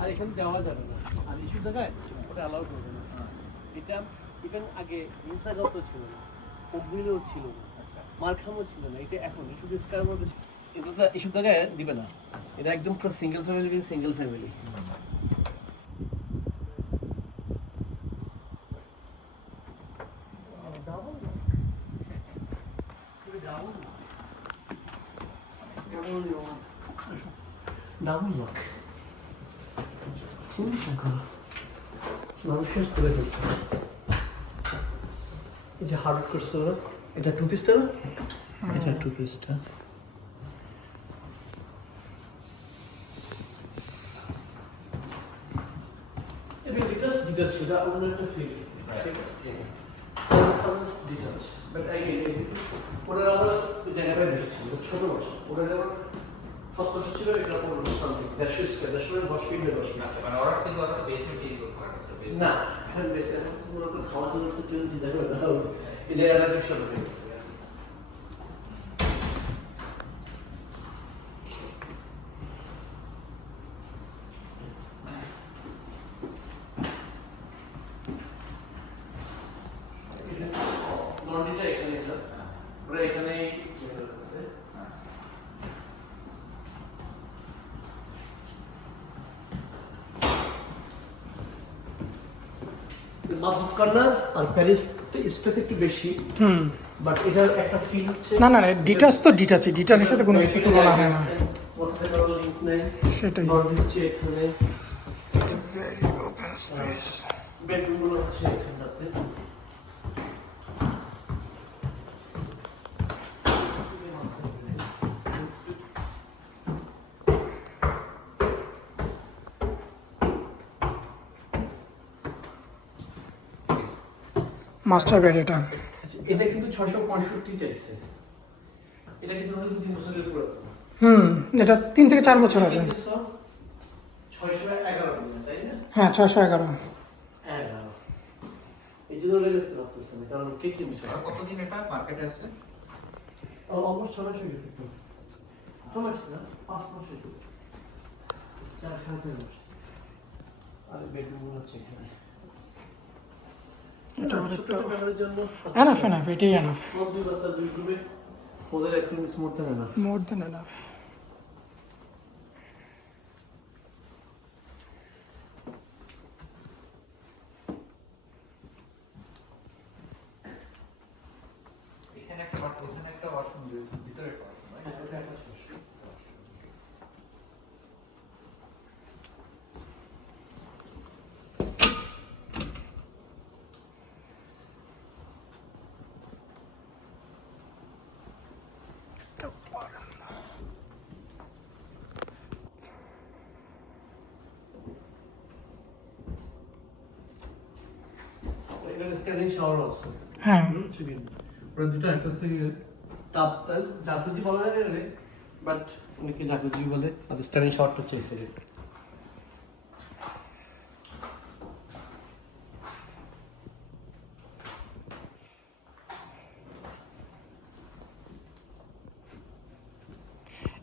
আর এখানে দেওয়া যাবে না, আর ইস্যু জায়গায় ওটা অ্যালাউ করবে না। এটা ইভেন আগে ইনসাগাও ছিল না, অগ্নিলেও ছিল না, মার্খামও ছিল না, এটা এখন শুধু স্কার মধ্যে এটা ইস্যু জায়গায় দিবে না। এটা একদম পুরো single family, single family. Double lock চিন্তা করো, মানুষের করে ফেলছে। এই যে হার্ড করছে ওরা, এটা টু পিসটা না, এটা টু পিসটা। এটা ডিটাচ ডিটাচ এটা অন্য একটা ফিল, ঠিক আছে। Seems detach but I get ওরা আবার জায়গাটায় বেশি ছোট বড় ওরা যেমন 700 ছিল, এটা 1500 সামথিং 150 স্কয়ার 10 ফিট 10 ফিট আচ্ছা, মানে ওরা কিন্তু ওরা বেসমেন্ট ইউজ করতে পারছে না, এখানে বেসমেন্ট তোমরা তো খাওয়ার জন্য তো কেউ চিন্তা করে দাও, এই জায়গাটা ঠিক ছোট হয়ে গেছে। লন্ড্রিটা এখানে এটা ওরা এখানেই আছে। মাধব কর্না আর প্যারিস স্পেস একটু বেশি, বাট এটার একটা ফিল হচ্ছে না না ডিটাচ তো ডিটাচই, ডিটাচের সাথে কোনো কিছু তুলনা হয় না। ওখানে কারো লিংক নেই, সেটাই। লন্ড্রি হচ্ছে এখানে, ভেরি ওপেন স্পেস। বেডরুমগুলো হচ্ছে এখানটাতে। মাস্টার বেড এটা। এটা কিন্তু 665 চাইছে, এটা কিন্তু হয়তো 3 বছরের পুরাতন। এটা 3 থেকে 4 বছর হবে। 611 দিন, তাই না? হ্যাঁ 611। 11 এই জন্য লেগেছে রাখতেছে না, কারণ কে কি মিশে আর কতদিন এটা মার্কেটে আছে? অলমোস্ট 6 মাস হয়ে গেছে তো। 6 মাস না, 5 মাস হয়েছে, 4-5 মাস। আর বেডরুম হচ্ছে এখানে। এটা আরেকটা ফ্যামিলির জন্য এনাফ এনাফ, এটাই এনাফ। মধ্যে বাচ্চা দুই রুমে ওদের এক রুম স্মুথ থাকে না। মোর দেন এনাফ। এখানে একটা ওখানে একটা ওয়াশরুম ভিতরে একটা ওয়াশরুম, হ্যাঁ, ওটা একটা সমস্যা। এখানে স্ক্যানিং শাওয়ার আছে। হ্যাঁ ওরা দুটো একটা হচ্ছে টাপ, জাকুজি বলা যায় না, বাট অনেকে জাকুজি বলে, আর স্ক্যানিং শাওয়ারটা হচ্ছে এখানে।